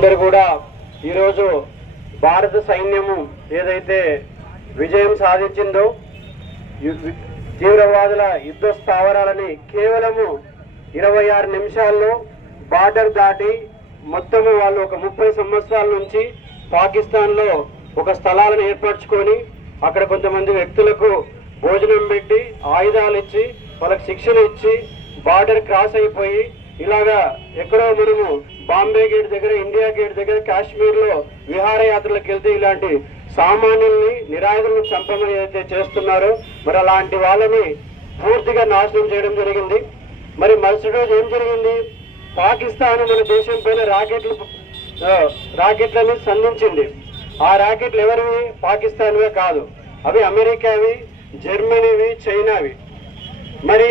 కూడా ఈరోజు భారత సైన్యము ఏదైతే విజయం సాధించిందో తీవ్రవాదుల యుద్ధ స్థావరాలని కేవలము 26 నిమిషాల్లో బార్డర్ దాటి మొత్తము వాళ్ళు ఒక 30 సంవత్సరాల నుంచి పాకిస్తాన్లో ఒక స్థలాలను ఏర్పరచుకొని అక్కడ కొంతమంది వ్యక్తులకు భోజనం పెట్టి ఆయుధాలు ఇచ్చి వాళ్ళకి శిక్షణ ఇచ్చి బార్డర్ క్రాస్ అయిపోయి ఇలాగా ఎక్కడో మనము బాంబే గేట్ దగ్గర ఇండియా గేట్ దగ్గర కాశ్మీర్లో విహారయాత్రలకు వెళ్తే ఇలాంటి సామాన్యుల్ని నిరాయుధులను చంపమని ఏదైతే చేస్తున్నారో మరి అలాంటి వాళ్ళని పూర్తిగా నాశనం చేయడం జరిగింది. మరి మరుసటి రోజు ఏం జరిగింది? పాకిస్తాన్ మన దేశం పైన రాకెట్లను సంధించింది. ఆ రాకెట్లు ఎవరివి? పాకిస్తాన్వే కాదు, అవి అమెరికావి, జర్మనీవి, చైనావి. మరి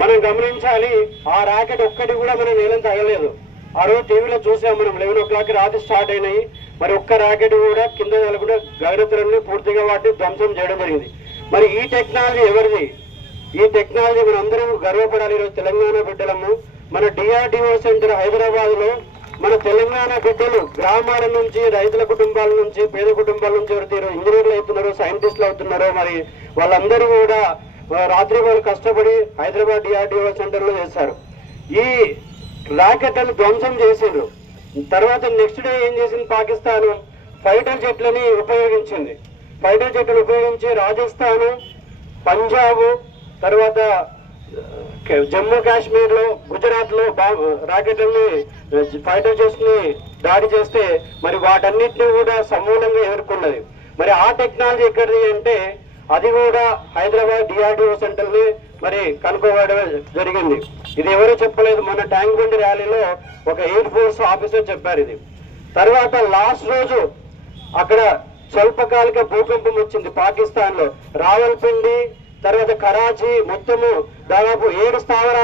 మనం గమనించాలి, ఆ రాకెట్ ఒక్కటి కూడా మనం వేలం తగలేదు. ఆ రోజు టీవీలో చూసాం మనం, 11 o'clock రాత్రి స్టార్ట్ అయినాయి. మరి ఒక్క రాకెట్ కూడా కింద కూడా గగనతలంలో పూర్తిగా వాటిని ధ్వంసం చేయడం జరిగింది. మరి ఈ టెక్నాలజీ ఎవరిది? ఈ టెక్నాలజీ మనం అందరం గర్వపడాలి. ఈరోజు తెలంగాణ బిడ్డలము మన DRDO సెంటర్ హైదరాబాద్ లో మన తెలంగాణ బిడ్డలు గ్రామాల నుంచి, రైతుల కుటుంబాల నుంచి, పేద కుటుంబాల నుంచి ఎవరైతే ఇంజనీర్లు అవుతున్నారో, సైంటిస్టులు అవుతున్నారో, మరి వాళ్ళందరూ కూడా రాత్రి వాళ్ళు కష్టపడి హైదరాబాద్ DRDO సెంటర్ లో చేశారు. ఈ రాకెట్లను ధ్వంసం చేసిండ్రు. తర్వాత నెక్స్ట్ డే ఏం చేసింది? పాకిస్తాన్ ఫైటర్ జెట్లని ఉపయోగించింది. ఫైటర్ జెట్లను ఉపయోగించి రాజస్థాన్, పంజాబ్, తర్వాత జమ్మూ కాశ్మీర్ లో, గుజరాత్ లో రాకెట్లని ఫైటర్ జెట్స్ ని దాడి చేస్తే మరి వాటన్నిటిని కూడా సమూలంగా ఎదుర్కొన్నది. మరి ఆ టెక్నాలజీ ఎక్కడిది అంటే అది కూడా హైదరాబాద్ DRDO సెంటర్ ని మరి కనుక్కోవడం జరిగింది. ఇది ఎవరు చెప్పలేదు, మన ట్యాంక్ బండ్ ర్యాలీలో ఒక ఎయిర్ ఫోర్స్ ఆఫీసర్ చెప్పారు ఇది. తర్వాత లాస్ట్ రోజు అక్కడ స్వల్పకాలిక భూకంపం వచ్చింది పాకిస్తాన్ లో. రావల్పిండి, తర్వాత కరాచీ, మొత్తము దాదాపు 7 స్థావరాలు